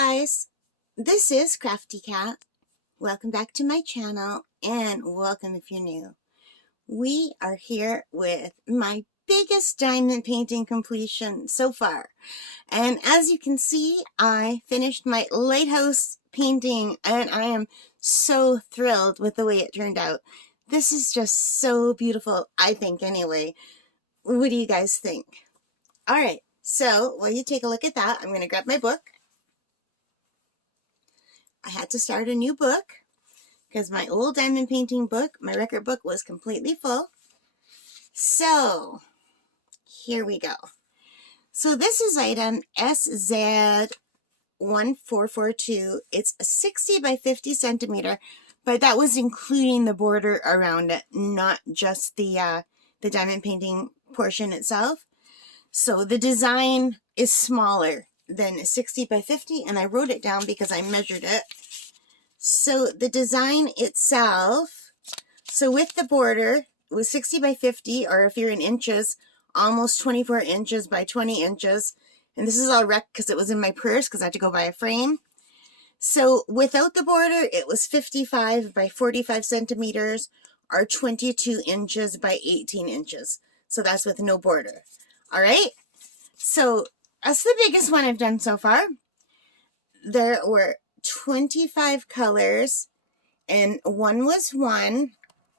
guys, this is Crafty Cat. Welcome back to my channel and welcome if you're new. We are here with my biggest diamond painting completion so far. And as you can see, I finished my lighthouse painting and I am so thrilled with the way it turned out. This is just so beautiful, I think anyway. What do you guys think? All right, so while you take a look at that, I'm going to grab my book. I had to start a new book because my old diamond painting book, my record book, was completely full. So here we go. So this is item SZ1442. It's a 60 by 50 centimeter, but that was including the border around it, not just the diamond painting portion itself. So the design is smaller than 60 by 50, and I wrote it down because I measured it. So the design itself, so with the border, it was 60 by 50, or if you're in inches, almost 24 inches by 20 inches. And this is all wrecked because it was in my purse because I had to go buy a frame. So without the border, it was 55 by 45 centimeters, or 22 inches by 18 inches. So that's with no border. All right. So that's the biggest one I've done so far. There were 25 colors, and 1 was 1,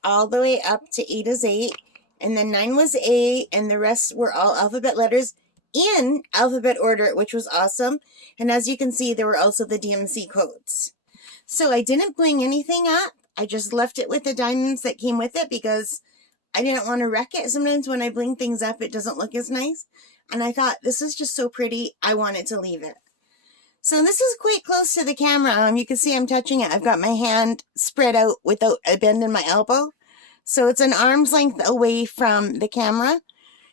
all the way up to 8 is 8, and then 9 was A, and the rest were all alphabet letters in alphabet order, which was awesome. And as you can see, there were also the DMC codes. So I didn't bling anything up. I just left it with the diamonds that came with it because I didn't want to wreck it. Sometimes when I bling things up, it doesn't look as nice. And I thought, this is just so pretty, I wanted to leave it. So this is quite close to the camera. You can see I'm touching it. I've got my hand spread out without a bend in my elbow. So it's an arm's length away from the camera.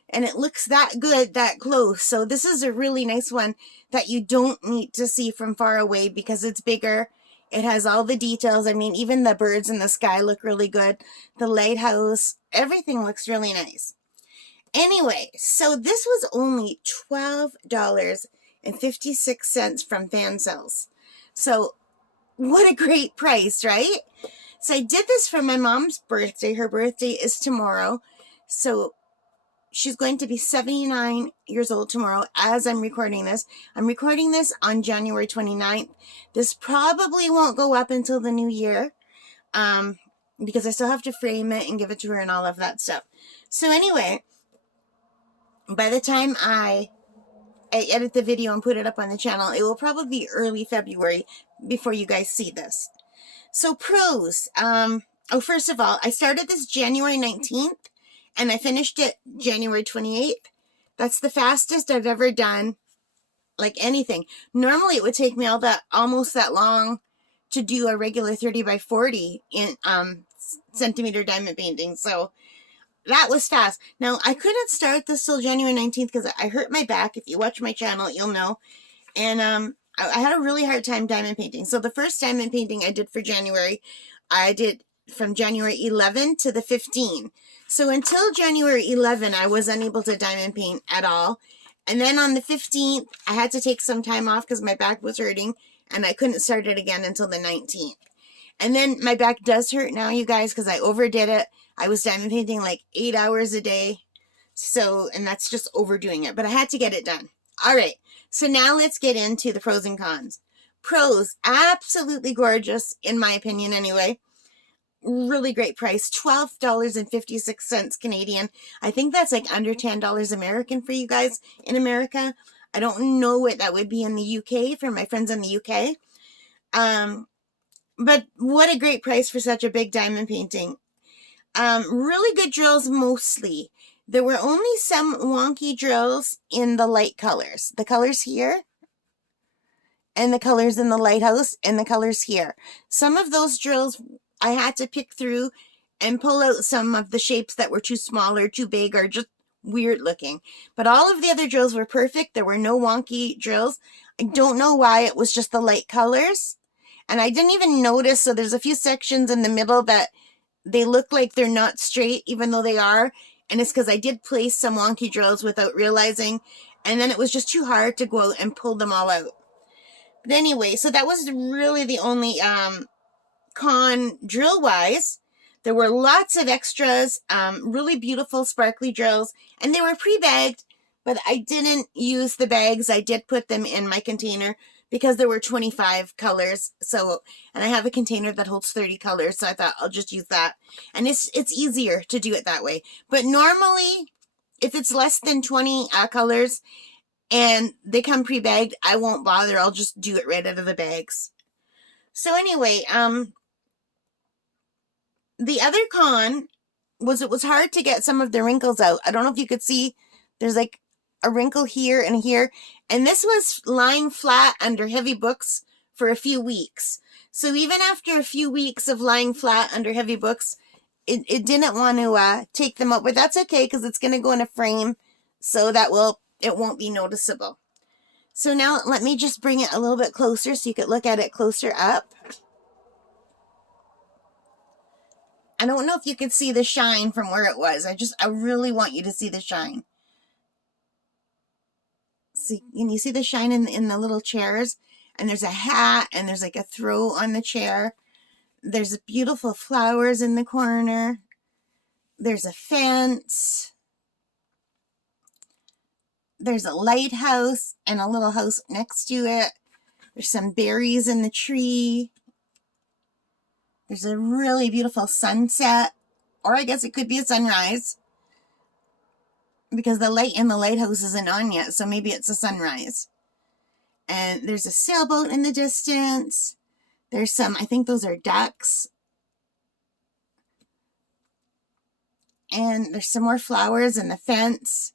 And it looks that good, that close. So this is a really nice one that you don't need to see from far away because it's bigger. It has all the details. I mean, even the birds in the sky look really good. The lighthouse, everything looks really nice. Anyway, so this was only $12.56 from fan sales. So what a great price, right? So I did this for my mom's birthday. Her birthday is tomorrow. So she's going to be 79 years old tomorrow as I'm recording this. I'm recording this on January 29th. This probably won't go up until the new year because I still have to frame it and give it to her and all of that stuff. So anyway, by the time I edit the video and put it up on the channel, it will probably be early February before you guys see this. So pros. First of all, I started this January 19th and I finished it January 28th. That's the fastest I've ever done like anything. Normally it would take me almost that long to do a regular 30 by 40 in centimeter diamond painting. So that was fast. Now, I couldn't start this till January 19th because I hurt my back. If you watch my channel, you'll know. And I had a really hard time diamond painting. So the first diamond painting I did for January, I did from January 11 to the 15. So until January 11, I was unable to diamond paint at all. And then on the 15th, I had to take some time off because my back was hurting. And I couldn't start it again until the 19th. And then my back does hurt now, you guys, because I overdid it. I was diamond painting like 8 hours a day. So, and that's just overdoing it. But I had to get it done. All right. So now let's get into the pros and cons. Pros, absolutely gorgeous, in my opinion anyway. Really great price. $12.56 Canadian. I think that's like under $10 American for you guys in America. I don't know what that would be in the UK for my friends in the UK. But what a great price for such a big diamond painting. Really good drills mostly. There were only some wonky drills in the light colors. The colors here, and the colors in the lighthouse, and the colors here. Some of those drills I had to pick through and pull out some of the shapes that were too small or too big or just weird looking. But all of the other drills were perfect. There were no wonky drills. I don't know why it was just the light colors. And I didn't even notice, so there's a few sections in the middle that they look like they're not straight, even though they are. And it's because I did place some wonky drills without realizing. And then it was just too hard to go out and pull them all out. But anyway, so that was really the only con drill wise. There were lots of extras, really beautiful sparkly drills, and they were pre-bagged, but I didn't use the bags. I did put them in my container because there were 25 colors. So, and I have a container that holds 30 colors, so I thought I'll just use that. And it's easier to do it that way. But normally, if it's less than 20 colors and they come pre-bagged, I won't bother. I'll just do it right out of the bags. So anyway, the other con was it was hard to get some of the wrinkles out. I don't know if you could see, there's like a wrinkle here and here. And this was lying flat under heavy books for a few weeks. So even after a few weeks of lying flat under heavy books, it didn't want to take them out. But that's okay because it's going to go in a frame. So it won't be noticeable. So now let me just bring it a little bit closer so you could look at it closer up. I don't know if you could see the shine from where it was. I really want you to see the shine. See, can you see the shine in the little chairs? And there's a hat and there's like a throw on the chair. There's beautiful flowers in the corner. There's a fence. There's a lighthouse and a little house next to it. There's some berries in the tree. There's a really beautiful sunset, or I guess it could be a sunrise, because the light in the lighthouse isn't on yet, so maybe it's a sunrise. And there's a sailboat in the distance. There's some, I think those are ducks. And there's some more flowers in the fence.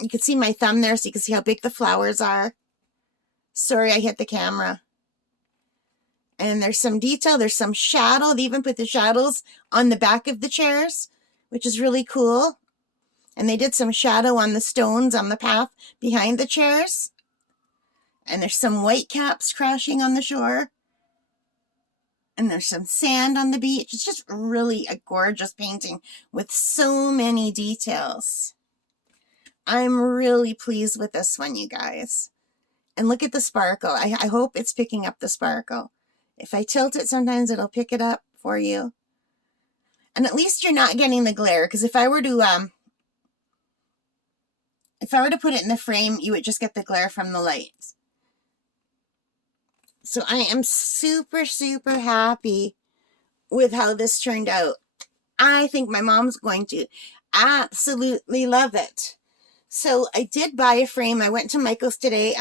You can see my thumb there, so you can see how big the flowers are. Sorry, I hit the camera. And there's some detail. There's some shadow. They even put the shadows on the back of the chairs, which is really cool. And they did some shadow on the stones on the path behind the chairs. And there's some white caps crashing on the shore. And there's some sand on the beach. It's just really a gorgeous painting with so many details. I'm really pleased with this one, you guys. And look at the sparkle. I hope it's picking up the sparkle. If I tilt it, sometimes it'll pick it up for you. And at least you're not getting the glare, because if I were to put it in the frame, you would just get the glare from the lights. So I am super, super happy with how this turned out. I think my mom's going to absolutely love it. So I did buy a frame. I went to Michael's today.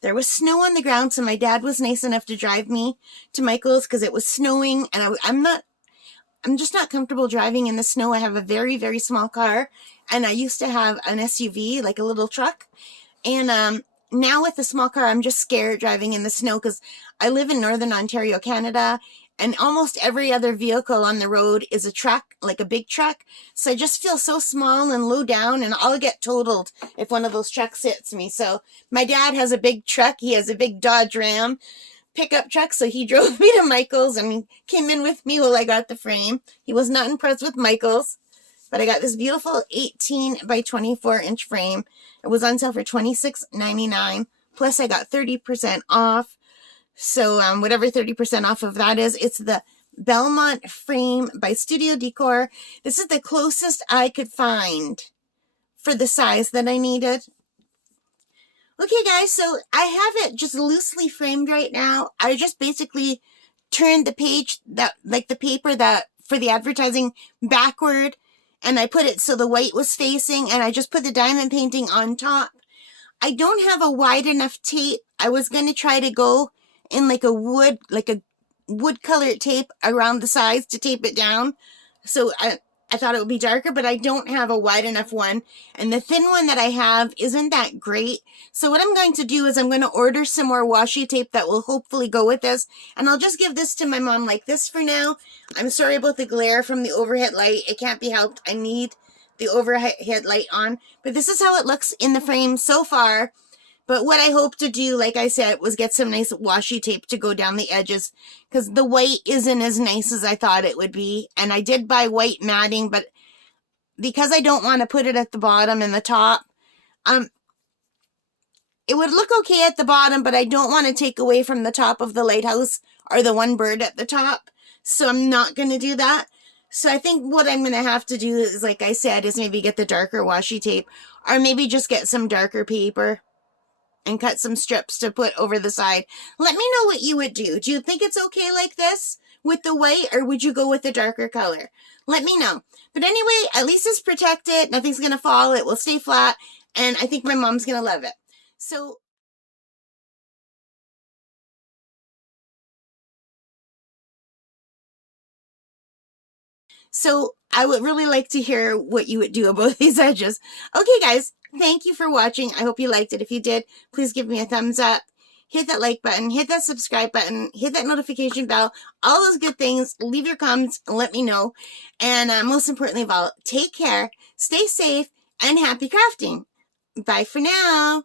There was snow on the ground, so my dad was nice enough to drive me to Michael's because it was snowing, and I'm just not comfortable driving in the snow. I have a very, very small car, and I used to have an SUV, like a little truck, and now with the small car, I'm just scared driving in the snow because I live in Northern Ontario, Canada, and almost every other vehicle on the road is a truck, like a big truck. So I just feel so small and low down, and I'll get totaled if one of those trucks hits me. So my dad has a big truck. He has a big Dodge Ram pickup truck. So he drove me to Michael's and he came in with me while I got the frame. He was not impressed with Michael's, but I got this beautiful 18 by 24 inch frame. It was on sale for $26.99. Plus I got 30% off. So whatever 30% off of that is, it's the Belmont frame by Studio Decor. This is the closest I could find for the size that I needed. Okay, guys, so I have it just loosely framed right now. I just basically turned the page, like the paper that for the advertising, backward, and I put it so the white was facing, and I just put the diamond painting on top. I don't have a wide enough tape. I was going to try to go in like a wood colored tape around the sides to tape it down. So I thought it would be darker, but I don't have a wide enough one. And the thin one that I have isn't that great. So what I'm going to do is I'm going to order some more washi tape that will hopefully go with this. And I'll just give this to my mom like this for now. I'm sorry about the glare from the overhead light. It can't be helped. I need the overhead light on. But this is how it looks in the frame so far. But what I hope to do, like I said, was get some nice washi tape to go down the edges, because the white isn't as nice as I thought it would be. And I did buy white matting, but because I don't want to put it at the bottom and the top, it would look okay at the bottom, but I don't want to take away from the top of the lighthouse or the one bird at the top. So I'm not going to do that. So I think what I'm going to have to do is, like I said, is maybe get the darker washi tape, or maybe just get some darker paper and cut some strips to put over the side. Let me know what you would do. Do you think it's okay like this with the white, or would you go with the darker color? Let me know. But anyway, at least it's protected. Nothing's going to fall. It will stay flat. And I think my mom's going to love it. So I would really like to hear what you would do about these edges. Okay, guys, thank you for watching. I hope you liked it. If you did, please give me a thumbs up. Hit that like button, hit that subscribe button, hit that notification bell, all those good things. Leave your comments and let me know. And most importantly of all, take care, stay safe, and happy crafting. Bye for now.